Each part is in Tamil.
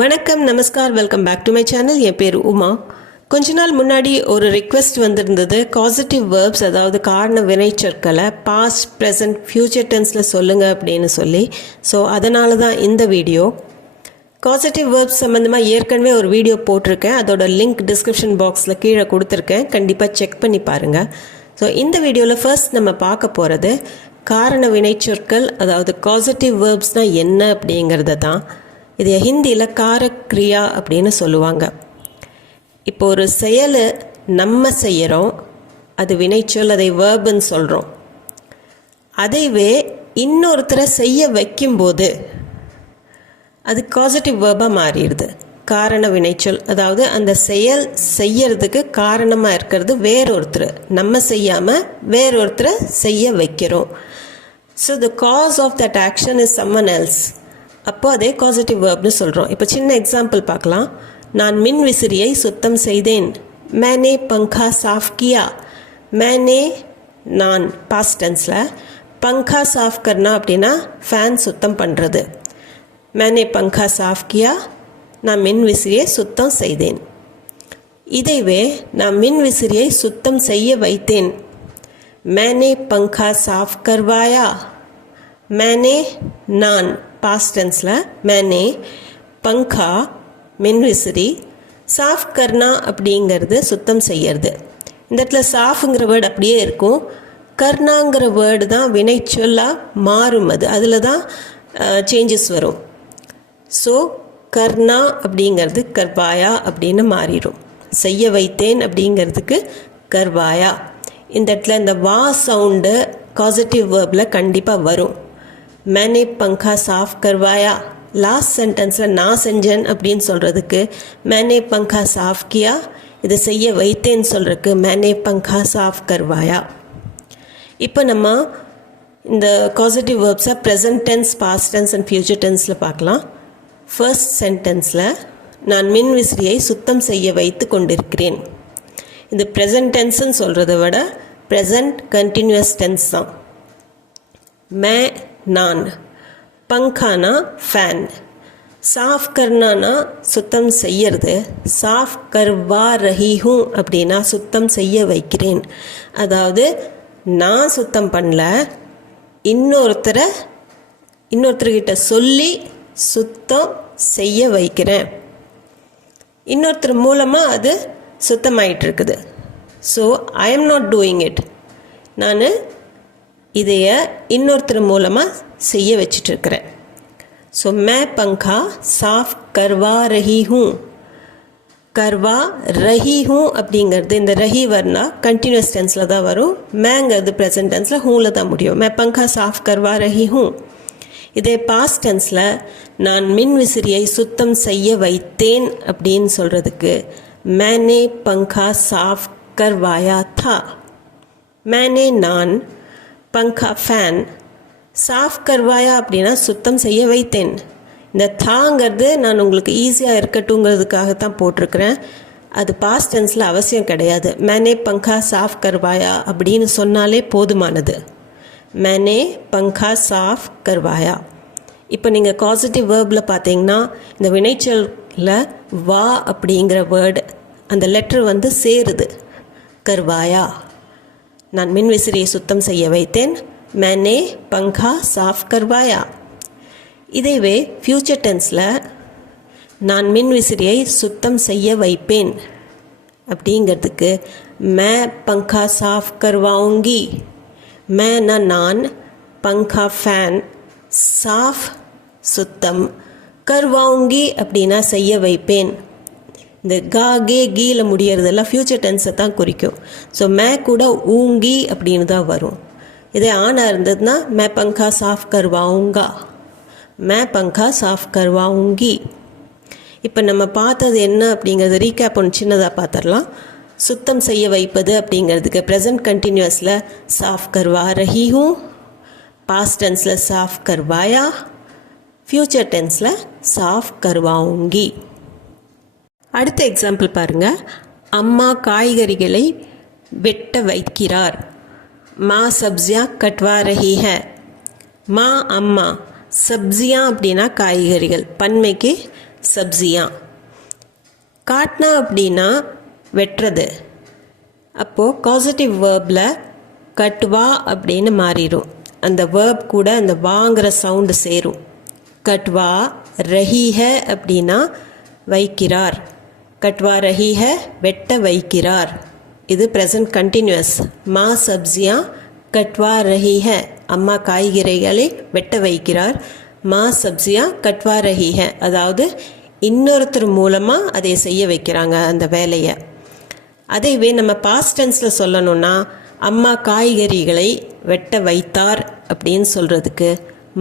வணக்கம், நமஸ்கார், welcome back to my channel. என் பேர் உமா. கொஞ்ச நாள் முன்னாடி ஒரு ரிக்வெஸ்ட் வந்திருந்தது, காசிட்டிவ் வேர்ப்ஸ், அதாவது காரண வினைச்சொற்களை பாஸ்ட், ப்ரெசன்ட், ஃப்யூச்சர் டென்ஸில் சொல்லுங்கள் அப்படின்னு சொல்லி. ஸோ அதனால தான் இந்த வீடியோ. காசிட்டிவ் வேர்ப்ஸ் சம்மந்தமாக ஏற்கனவே ஒரு வீடியோ போட்டிருக்கேன். அதோட லிங்க் டிஸ்கிரிப்ஷன் பாக்ஸில் கீழே கொடுத்துருக்கேன், கண்டிப்பாக செக் பண்ணி பாருங்கள். ஸோ இந்த வீடியோவில் ஃபர்ஸ்ட் நம்ம பார்க்க போகிறது காரண வினைச்சொற்கள், அதாவது காசிட்டிவ் வேர்ப்ஸ்னால் என்ன அப்படிங்கிறத தான். இது ஹிந்தியில் காரக்ரியா அப்படின்னு சொல்லுவாங்க. இப்போ ஒரு செயலை நம்ம செய்கிறோம், அது வினைச்சொல், அதை வேர்புன்னு சொல்கிறோம். அதைவே இன்னொருத்தரை செய்ய வைக்கும்போது அது காசிட்டிவ் வேர்பாக மாறிடுது. காரண வினைச்சொல், அதாவது அந்த செயல் செய்யறதுக்கு காரணமாக இருக்கிறது வேறொருத்தர், நம்ம செய்யாமல் வேறொருத்தரை செய்ய வைக்கிறோம். So the cause of that action is someone else. அப்போ அதே காசிட்டிவ் வேர்ப்னு சொல்கிறோம். இப்போ சின்ன எக்ஸாம்பிள் பார்க்கலாம். நான் மின் விசிறியை சுத்தம் செய்தேன். மேனே பங்கா சாஃப் கியா. மேனே நான் பாஸ்ட் டென்ஸில், பங்கா சாஃப் கர்னா அப்படின்னா ஃபேன் சுத்தம் பண்ணுறது. மேனே பங்கா சாஃப் கியா, நான் மின் விசிறியை சுத்தம் செய்தேன். இதைவே நான் மின் விசிறியை சுத்தம் செய்ய வைத்தேன். மேனே பங்கா சாஃப் கர்வாயா. மேனே நான் பாஸ்ட் டென்ஸில், மேனே பங்கா மின்விசிறி, சாஃப் கர்னா அப்படிங்கிறது சுத்தம் செய்யறது. இந்த இடத்துல சாஃப்ங்கிற வேர்டு அப்படியே இருக்கும், கர்னாங்கிற வேர்டு தான் வினைச்சொல்லாக மாறும். அதில் தான் சேஞ்சஸ் வரும். ஸோ கர்னா அப்படிங்கிறது கர்வாயா அப்படின்னு மாறிடும். செய்ய வைத்தேன் அப்படிங்கிறதுக்கு கர்வாயா. இந்த இடத்துல இந்த வா சவுண்டு காசிட்டிவ் வேர்பில் கண்டிப்பாக வரும். மேனே பங்கா சாஃப் கர்வாயா. லாஸ்ட் சென்டென்ஸில் நான் செஞ்சேன் அப்படின்னு சொல்கிறதுக்கு மேனே பங்கா சாஃப் கியா. இதை செய்ய வைத்தேன்னு சொல்கிறதுக்கு மேனே பங்கா சாஃப் கர்வாயா. இப்போ நம்ம இந்த காசிட்டிவ் வேர்ப்ஸை present tense, past tense and future டென்ஸில் பார்க்கலாம். ஃபர்ஸ்ட் சென்டென்ஸில் நான் மின் விசிறியை சுத்தம் செய்ய வைத்து கொண்டிருக்கிறேன். இது ப்ரெசன்ட் டென்ஸ்ன்னு சொல்கிறத விட ப்ரெசன்ட் கண்டினியூஸ் டென்ஸ் தான். மே நான், பங்கானா ஃபேன், சாஃப் கர்னானா சுத்தம் செய்யறது, சாஃப் கர்வா ரஹி ஹூ அப்படின்னா சுத்தம் செய்ய வைக்கிறேன். அதாவது நான் சுத்தம் பண்ணல, இன்னொருத்தர்கிட்ட சொல்லி சுத்தம் செய்ய வைக்கிறேன். இன்னொருத்தர் மூலமாக அது சுத்தமாயிட்டு இருக்குது. So I am not doing it. நான் இதைய இன்னொருத்தர் மூலமாக செய்ய வச்சிட்ருக்கிறேன். ஸோ மே பங்கா சாஃப் கர்வா ரஹி ஹூ. கர்வா ரஹி ஹூ அப்படிங்கிறது, இந்த ரஹி வர்னா கண்டினியூஸ் டென்ஸில் தான் வரும். மேங்கிறது ப்ரெசன்ட் டென்ஸில் ஹூவில் தான் முடியும். மே பங்கா சாஃப் கர்வா ரஹி ஹூ. இதே பாஸ்ட் டென்ஸில் நான் மின் விசிறியை சுத்தம் செய்ய வைத்தேன் அப்படின்னு சொல்கிறதுக்கு மேனே பங்கா சாஃப் கர்வாயா தா. மேனே நான், பங்கா ஃபேன், சாஃப் கர்வாயா அப்படின்னா சுத்தம் செய்ய வைத்தேன். இந்த தாங்கிறது நான் உங்களுக்கு ஈஸியாக இருக்கட்டுங்கிறதுக்காக தான் போட்டிருக்கிறேன். அது பாஸ்ட் டென்ஸில் அவசியம் கிடையாது. மேனே பங்கா சாஃப் கர்வாயா அப்படின்னு சொன்னாலே போதுமானது. மேனே பங்கா சாஃப் கர்வாயா. இப்போ நீங்கள் காசிட்டிவ் வேர்பில் பார்த்தீங்கன்னா இந்த வினைச்சொல்ல வா அப்படிங்கிற வேர்டு, அந்த லெட்ரு வந்து சேருது. கர்வாயா, நான் மின் விசிறியை சுத்தம் செய்ய வைத்தேன். மேனே பங்கா சாஃப் கர்வாயா. இதைவே ஃப்யூச்சர் டென்ஸில் நான் மின் விசிறியை சுத்தம் செய்ய வைப்பேன் அப்படிங்கிறதுக்கு மே பங்கா சாஃப் கர்வாவுங்கி. மேனா நான், பங்கா ஃபேன், சாஃப் சுத்தம், கர்வாவுங்கி அப்படின்னா செய்ய வைப்பேன். இந்த கா கே கீயில் முடியறதெல்லாம் ஃப்யூச்சர் டென்ஸை தான் குறிக்கும். ஸோ மே கூட ஊங்கி அப்படின்னு தான் வரும். இதே ஆணாக இருந்ததுன்னா மே பங்கா சாஃப் கர்வாவுங்கா, மே பங்கா சாஃப் கர்வாவுங்கி. இப்போ நம்ம பார்த்தது என்ன அப்படிங்கிறது ரீகேப் ஒன்று சின்னதாக பார்த்துடலாம். சுத்தம் செய்ய வைப்பது அப்படிங்கிறதுக்கு ப்ரெசன்ட் கண்டினியூஸில் சாஃப் கர்வா ரஹி ஹூ, பாஸ்ட் டென்ஸில் சாஃப் கர்வாயா, ஃப்யூச்சர் டென்ஸில் சாஃப் கர்வாவுங்கி. அடுத்த எக்ஸாம்பிள் பாருங்கள். அம்மா காய்கறிகளை வெட்ட வைக்கிறார். மா சப்ஜியா கட்வா ரஹி ஹை. மா அம்மா, சப்ஜியா அப்படின்னா காய்கறிகள், பன்மைக்கு சப்ஜியா. காட்னா அப்படின்னா வெட்டுறது. அப்போது காசட்டிவ் வேர்பில் கட்வா அப்படின்னு மாறிடும். அந்த வேர்ப் கூட அந்த வாங்கிற சவுண்டு சேரும். கட்வா. ரஹீஹ அப்படின்னா வைக்கிறார். கட்வா ரஹீஹ வெட்ட வைக்கிறார். இது ப்ரெசன்ட் கண்டினியூஸ். மா சப்ஜியா கட்வா ரஹீஹ அம்மா காய்கறிகளை வெட்ட வைக்கிறார். மா சப்ஜியா கட்வா ரஹீஹ அதாவது இன்னொருத்தர் மூலமாக அதை செய்ய வைக்கிறாங்க அந்த வேலையை. அதைவே நம்ம பாஸ்ட் டென்ஸில் சொல்லணும்னா அம்மா காய்கறிகளை வெட்ட வைத்தார் அப்படின்னு சொல்கிறதுக்கு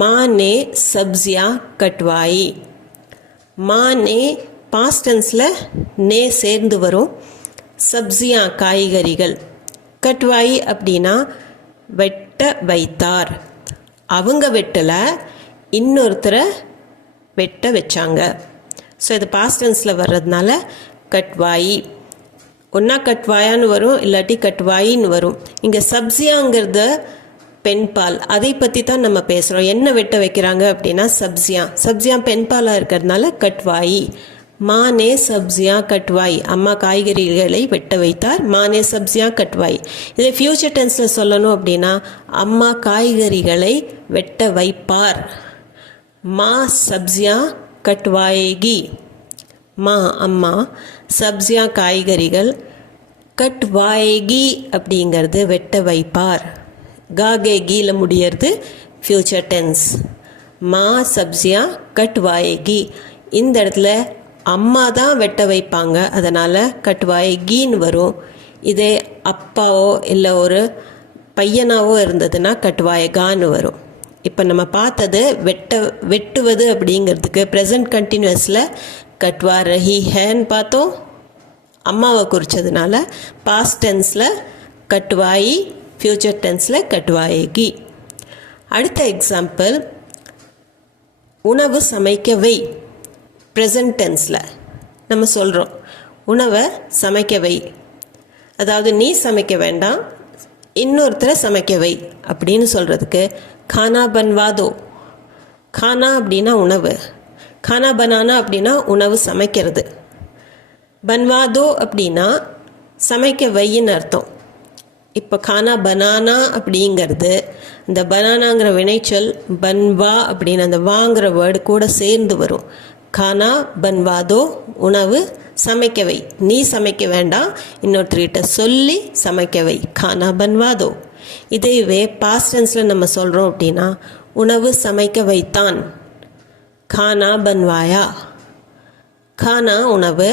மானே சப்ஜியா கட்வாயி. மானே பாஸ்ட் டென்ஸில் நே சேர்ந்து வரும். சப்ஜியா காய்கறிகள். கட்வாயி அப்படின்னா வெட்ட வைத்தார். அவங்க வெட்டலை, இன்னொருத்தரை வெட்ட வச்சாங்க. ஸோ இது பாஸ்ட் டென்ஸில் வர்றதுனால கட்வாயி. ஒன்றா கட்வாயான்னு வரும், இல்லாட்டி கட்வாயின்னு வரும். இங்கே சப்ஜியாங்கிறத பெண்பால், அதை பற்றி தான் நம்ம பேசுகிறோம். என்ன வெட்ட வைக்கிறாங்க அப்படின்னா சப்ஜியா. சப்ஜியா பெண்பாலாக இருக்கிறதுனால கட்வாயி. மானே சப்ஜியா கட்வாய் அம்மா காய்கறிகளை வெட்ட வைத்தார். மானே சப்ஜியா கட்வாய். இதை ஃபியூச்சர் டென்ஸில் சொல்லணும் அப்படின்னா அம்மா காய்கறிகளை வெட்ட வைப்பார். மா சப்ஜியா கட்வாயேகி. மா அம்மா, சப்ஜியா காய்கறிகள், கட்வாயேகி அப்படிங்கிறது வெட்ட வைப்பார். காகேகியில் முடியறது ஃபியூச்சர் டென்ஸ். மா சப்ஜியா கட்வாயேகி. இந்த இடத்துல அம்மா தான் வெட்ட வைப்பாங்க, அதனால் கட்வாயேகின்னு வரும். இதே அப்பாவோ இல்லை ஒரு பையனாவோ இருந்ததுன்னா கட்வாயேகான்னு வரும். இப்போ நம்ம பார்த்தது வெட்டுவது அப்படிங்கிறதுக்கு ப்ரெசன்ட் கண்டினியூஸில் கட்வா ரஹி ஹேன்னு பார்த்தோம், அம்மாவை குறித்ததுனால. Past டென்ஸில் கட்வாயி, future டென்ஸில் கட்வாயேகி. அடுத்த எக்ஸாம்பிள், உணவு சமைக்கவை. ப்ரெசன்ட் டென்ஸில் நம்ம சொல்கிறோம் உணவை சமைக்கவை, அதாவது நீ சமைக்க வேண்டாம், இன்னொருத்தரை சமைக்கவை அப்படின்னு சொல்கிறதுக்கு கானா பன்வாதோ. கானா அப்படின்னா உணவு, கானா பனானா அப்படின்னா உணவு சமைக்கிறது, பன்வாதோ அப்படின்னா சமைக்க வையின்னு அர்த்தம். இப்போ கானா பனானா அப்படிங்கிறது இந்த பனானாங்கிற வினைச்சொல் பன்வா அப்படின்னு அந்த வாங்கிற வேர்டு கூட சேர்ந்து வரும். கானா பன்வாதோ உணவு சமைக்கவை, நீ சமைக்க வேண்டாம், இன்னொருத்தர்கிட்ட சொல்லி சமைக்கவை, கானா பன்வாதோ. இதைவே பாஸ்ட் டென்ஸில் நம்ம சொல்கிறோம் அப்படின்னா உணவு சமைக்க வைத்தான், கானா பன்வாயா. கானா உணவு,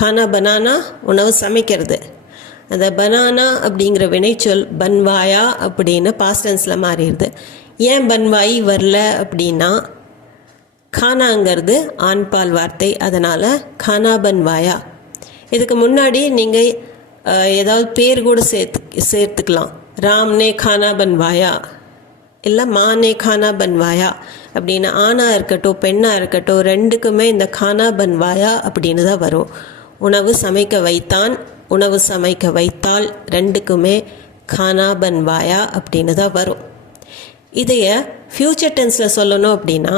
கானா பனானா உணவு சமைக்கிறது. அந்த பனானா அப்படிங்கிற வினைச்சொல் பன்வாயா அப்படின்னு பாஸ்ட் டென்ஸில் மாறிடுது. ஏன் பன்வாயி வரல அப்படின்னா கானாங்கிறது ஆண்பால் வார்த்தை, அதனால் கானா பன்வாயா. இதுக்கு முன்னாடி நீங்கள் ஏதாவது பேர் கூட சேர்த்துக்கலாம். ராம்னே கானா பன்வாயா, இல்லை மானே கானா பன்வாயா அப்படின்னு. ஆணாக இருக்கட்டும் பெண்ணாக இருக்கட்டும் ரெண்டுக்குமே இந்த கானா பன்வாயா அப்படின்னு தான் வரும். உணவு சமைக்க வைத்தான், உணவு சமைக்க வைத்தால் ரெண்டுக்குமே கானா பன்வாயா அப்படின்னு தான் வரும். இதைய ஃப்யூச்சர் டென்ஸில் சொல்லணும் அப்படின்னா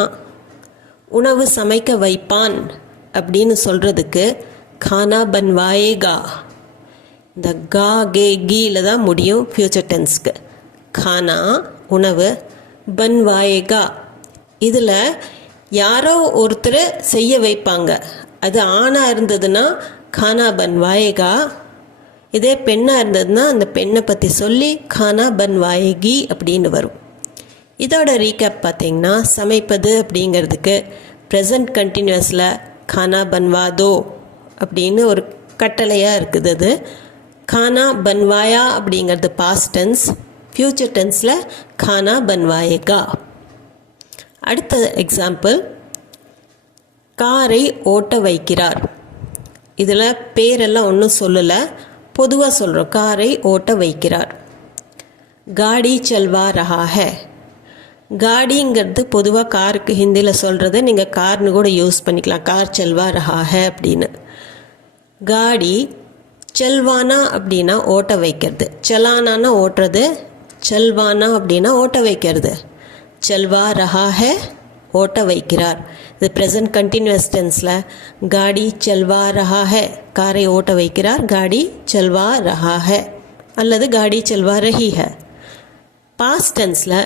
உணவு சமைக்க வைப்பான் அப்படின்னு சொல்கிறதுக்கு கானா பன்வாயேகா. இந்த கா கே கீல தான் முடியும் ஃப்யூச்சர் டென்ஸ்க்கு. கானா உணவு, பன்வாயேகா இதில் யாரோ ஒருத்தர் செய்ய வைப்பாங்க. அது ஆணாக இருந்ததுன்னா கானா பன்வாயேகா, இதே பெண்ணாக இருந்ததுன்னா அந்த பெண்ணை பற்றி சொல்லி கானா பன்வாயேகி அப்படின்னு வரும். இதோட ரீகேப் பார்த்திங்கன்னா சமைப்பது அப்படிங்கிறதுக்கு ப்ரெசன்ட் கண்டினியூஸில் கானா பன்வாதோ அப்படின்னு ஒரு கட்டளையாக இருக்குது. அது கானா பன்வாயா அப்படிங்கிறது பாஸ்ட் டென்ஸ், ஃப்யூச்சர் டென்ஸில் கானா பன்வாயேகா. அடுத்த எக்ஸாம்பிள், காரை ஓட்ட வைக்கிறார். இதில் பேரெல்லாம் ஒன்றும் சொல்லலை, பொதுவாக சொல்கிறோம் காரை ஓட்ட வைக்கிறார். காடி சல்வா ரஹா ஹே. காடிங்கிறது பொதுவாக காருக்கு ஹிந்தியில் சொல்கிறது, நீங்கள் கார்னு கூட யூஸ் பண்ணிக்கலாம், கார் செல்வா ரஹா ஹே அப்படின்னு. காடி செல்வானா அப்படின்னா ஓட்ட வைக்கிறது, சலானானா ஓட்டுறது, செல்வானா அப்படின்னா ஓட்ட வைக்கிறது. செல்வா ரஹா ஹே ஓட்ட வைக்கிறார். இது ப்ரெசன்ட் கண்டினியூஸ் டென்ஸில் காடி செல்வா ரஹா ஹை, காரை ஓட்ட வைக்கிறார், காடி செல்வா ரஹா ஹை அல்லது காடி செல்வா ரஹி ஹை. பாஸ்ட் டென்ஸில்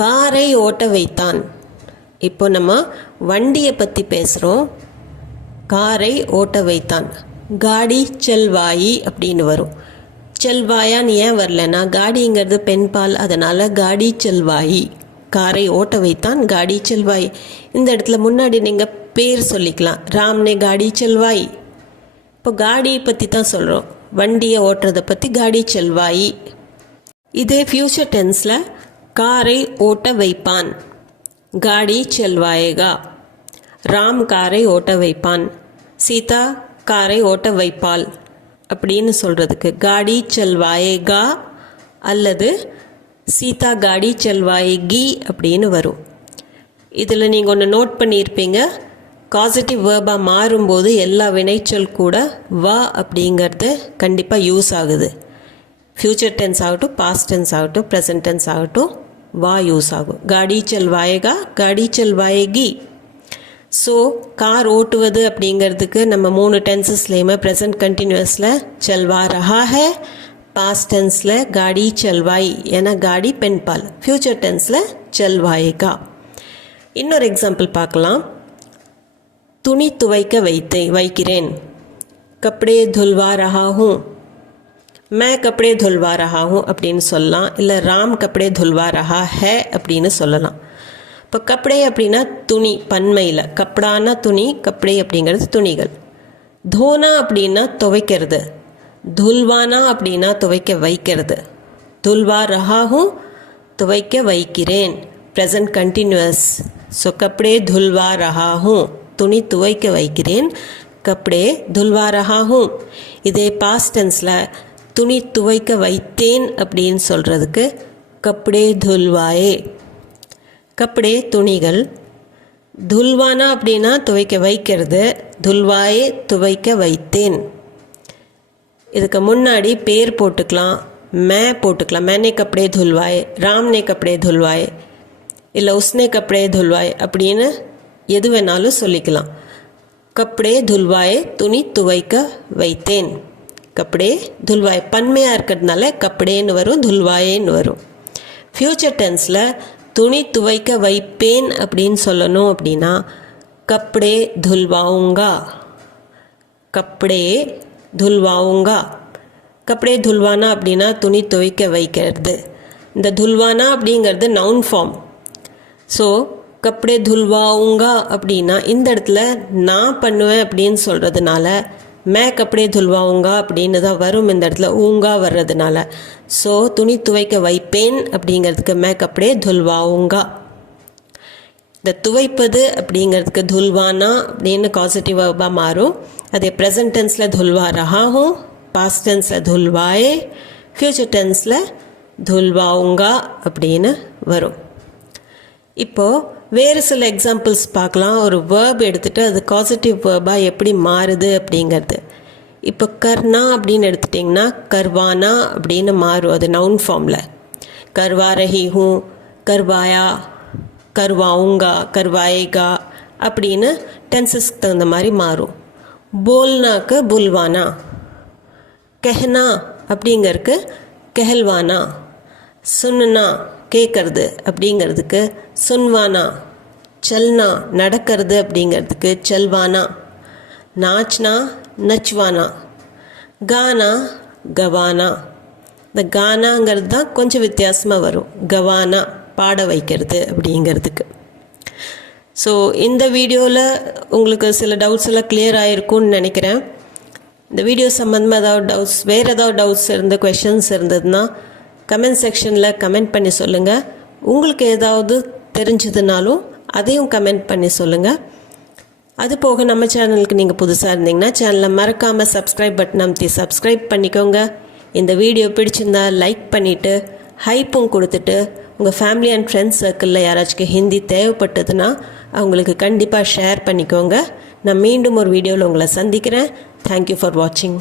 காரை ஓட்ட வைத்தான். இப்போ நம்ம வண்டியை பற்றி பேசுகிறோம். காரை ஓட்ட வைத்தான், காடி செல்வாயி அப்படின்னு வரும். செல்வாயான்னு ஏன் வரலன்னா காடிங்கிறது பெண்பால், அதனால் காடி செல்வாயி. காரை ஓட்ட வைத்தான், காடி செல்வாய். இந்த இடத்துல முன்னாடி நீங்கள் பேர் சொல்லிக்கலாம், ராம்னே காடி செல்வாய். இப்போ காடியை பற்றி தான் சொல்கிறோம், வண்டியை ஓட்டுறதை பற்றி காடி செல்வாயி. இதே ஃப்யூச்சர் டென்ஸில் காரை ஓட்ட வைப்பான், காடி செல்வாயேகா. ராம் காரை ஓட்ட வைப்பான், சீதா காரை ஓட்ட வைப்பாள் அப்படின்னு சொல்கிறதுக்கு காடி செல்வாயேகா அல்லது சீதா காடி செல்வாயேகி அப்படின்னு வரும். இதில் நீங்கள் ஒன்று நோட் பண்ணியிருப்பீங்க, காசிட்டிவ் வேர்பாக மாறும்போது எல்லா வினைச்சொல் கூட வா அப்படிங்கிறது கண்டிப்பாக யூஸ் ஆகுது. ஃப்யூச்சர் டென்ஸ் ஆகட்டும், பாஸ்ட் டென்ஸ் ஆகட்டும், ப்ரெசன்ட் டென்ஸ் ஆகட்டும், வா யூஸ் ஆகும். காடி செல்வாயேகா, காடி செல்வாயேகி. ஸோ கார் ஓட்டுவது அப்படிங்கிறதுக்கு நம்ம 3 டென்சஸ்லேயுமே ப்ரெசன்ட் கண்டினியூஸில் செல்வா ரஹா ஹை, பாஸ்ட் டென்ஸில் காடி செல்வாய், ஏன்னா காடி பெண்பால், ஃப்யூச்சர் டென்ஸில் செல்வாயேகா. இன்னொரு எக்ஸாம்பிள் பார்க்கலாம். துணி துவைக்க வைக்கிறேன், கப்படே துல்வா ரஹா ஹூம், मैं कपड़े धुलवा रहा हूँ அப்படின்னு சொல்லலாம். இல்லை ராம் கப்படே துல்வா ரஹா ஹே அப்படின்னு சொல்லலாம். இப்போ கப்படே அப்படின்னா துணி, பன்மையில். கப்படானா துணி, கப்படே அப்படிங்கிறது துணிகள். தோனா அப்படின்னா துவைக்கிறது, துல்வானா அப்படின்னா துவைக்க வைக்கிறது. துல்வா ரஹாஹும் துவைக்க வைக்கிறேன், ப்ரெசன்ட் கண்டினியூஸ். ஸோ கப்படே துல்வா ரஹாஹும், துணி துவைக்க வைக்கிறேன், கப்படே துல்வா ரஹாஹும். இதே பாஸ்ட் டென்ஸில் துணி துவைக்க வைத்தேன் அப்படின்னு சொல்கிறதுக்கு கப்படே துல்வாயே. கப்படே துணிகள், துல்வானா அப்படின்னா துவைக்க வைக்கிறது, துல்வாயே துவைக்க வைத்தேன். இதுக்கு முன்னாடி பேர் போட்டுக்கலாம், மே போட்டுக்கலாம். मैंने कपड़े धुलवाए, राम ने कपड़े धुलवाए, இல்லை उसने कपड़े धुलवाए அப்படின்னு எது வேணாலும் சொல்லிக்கலாம். கப்படே துல்வாயே, துணி துவைக்க வைத்தேன், கப்படே துல்வாய். பன்மையாக இருக்கிறதுனால கப்படேன்னு வரும், துல்வாயேன்னு வரும். ஃப்யூச்சர் டென்ஸில் துணி துவைக்க வைப்பேன் அப்படின்னு சொல்லணும் அப்படின்னா கப்படே துல்வாவுங்கா, கப்படே துல்வாவுங்கா. கப்படே துல்வானா அப்படின்னா துணி துவைக்க வைக்கிறது. இந்த துல்வானா அப்படிங்கிறது நவுன் ஃபார்ம். ஸோ கப்படே துல்வாவுங்கா அப்படின்னா இந்த இடத்துல நான் பண்ணுவேன் அப்படின்னு சொல்கிறதுனால மே கப்படே துல்வாவுங்கா அப்படின்னு தான் வரும் இந்த இடத்துல, ஊங்கா வர்றதுனால. ஸோ துணி துவைக்க வைப்பேன் அப்படிங்கிறதுக்கு மே கப்படே துல்வாவுங்கா. இந்த துவைப்பது அப்படிங்கிறதுக்கு துல்வானா அப்படின்னு காசிட்டிவ் வேர்பாக மாறும். அதே ப்ரெசன்ட் டென்ஸில் துல்வா ரஹாஹும், பாஸ்ட் டென்ஸில் துல்வாயே, ஃப்யூச்சர் டென்ஸில் துல்வாவுங்கா அப்படின்னு வரும். இப்போது வேறு சில எக்ஸாம்பிள்ஸ் பார்க்கலாம். ஒரு வேர்ப் எடுத்துகிட்டு அது காசிட்டிவ் வேர்பாக எப்படி மாறுது அப்படிங்கிறது. இப்போ கர்னா அப்படின்னு எடுத்துட்டிங்கன்னா கர்வானா அப்படின்னு மாறும், அது நவுன் ஃபார்மில். கர்வா ரஹி ஹூ, கர்வாயா, கர்வாவுங்கா, கர்வாயேகா அப்படின்னு டென்சஸ்க்கு தகுந்த மாதிரி மாறும். போல்னாக்கு புல்வானா, கெஹனா அப்படிங்கிறதுக்கு கெஹல்வானா, சுன்னா கேட்கறது அப்படிங்கிறதுக்கு சுன்வானா, சல்னா நடக்கிறது அப்படிங்கிறதுக்கு சல்வானா, நாச்னா நச்வானா, கானா கவானா. இந்த கானாங்கிறது தான் கொஞ்சம் வித்தியாசமாக வரும், கவானா பாட வைக்கிறது அப்படிங்கிறதுக்கு. ஸோ இந்த வீடியோவில் உங்களுக்கு சில டவுட்ஸ் எல்லாம் கிளியர் ஆகிருக்கும்னு நினைக்கிறேன். இந்த வீடியோ சம்மந்தமாக ஏதாவது டவுட்ஸ், வேறு ஏதாவது டவுட்ஸ் இருந்து கொஷின்ஸ் இருந்ததுன்னா கமெண்ட் செக்ஷனில் கமெண்ட் பண்ணி சொல்லுங்கள். உங்களுக்கு ஏதாவது தெரிஞ்சதுனாலும் அதையும் கமெண்ட் பண்ணி சொல்லுங்கள். அது போக நம்ம சேனலுக்கு நீங்கள் புதுசாக இருந்தீங்கன்னா சேனலை மறக்காமல் சப்ஸ்கிரைப் பட்டன் அமைத்தி சப்ஸ்கிரைப் பண்ணிக்கோங்க. இந்த வீடியோ பிடிச்சிருந்தா லைக் பண்ணிவிட்டு ஹைப்பும் கொடுத்துட்டு உங்கள் ஃபேமிலி அண்ட் ஃப்ரெண்ட்ஸ் சர்க்கிளில் யாராச்சும் ஹிந்தி தேவைப்பட்டதுன்னா அவங்களுக்கு கண்டிப்பாக ஷேர் பண்ணிக்கோங்க. நான் மீண்டும் ஒரு வீடியோவில் உங்களை சந்திக்கிறேன். தேங்க்யூ ஃபார் வாட்சிங்.